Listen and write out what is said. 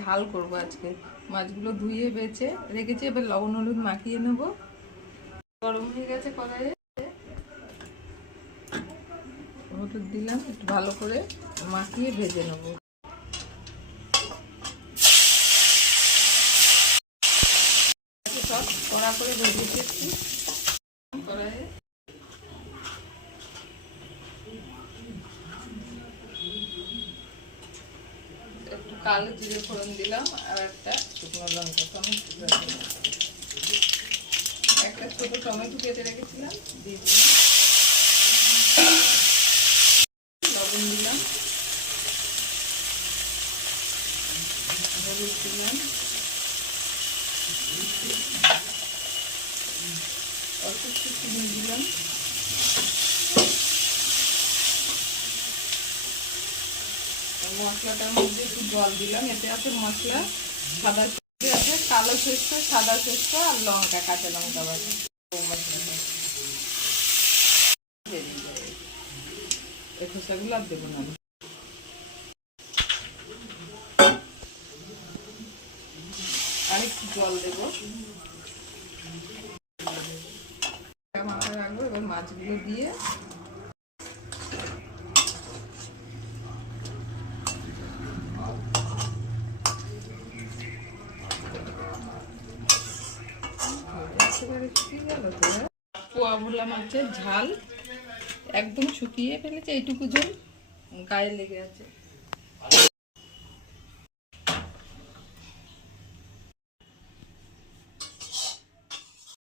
ঝাল করব আজকে। মাছগুলো ধুয়ে বেছে রেখেছি, এবার লবণ হলুদ মাখিয়ে নেব। গরম হয়ে গেছে কড়াইয়ে, হলুদ দিলাম, একটু ভালো করে মাখিয়ে ভেজে নেব। সব কড়া করে ভেজে দিচ্ছি কড়াইয়ে। একটু কালো জিরে ফোড়ন দিলাম আর একটা শুকনো লঙ্কা, টমেটো, একটা ছোট টমেটো কেটে রেখেছিলাম দিয়ে দিলাম, লবণ দিলাম, হলুদ দিলাম, অল্প একটু চিনি দিলাম, মশলাটার মধ্যে একটু জল দিলাম। এতে আছে মশলা সাদা সরষে আছে, কালো সরষে, সাদা সরষে আর লঙ্কা, কাঁচা লঙ্কা বাটা। মশলাটা এই খোসাগুলো আর দেবো না, আর একটু জল দেবো, মাথা রাখবো। এবার মাছগুলো দিয়ে পোয়া ভোলা মাছের ঝাল একদম শুকিয়ে ফেলেছে, এইটুকু ঝোল গায়ে লেগে আছে।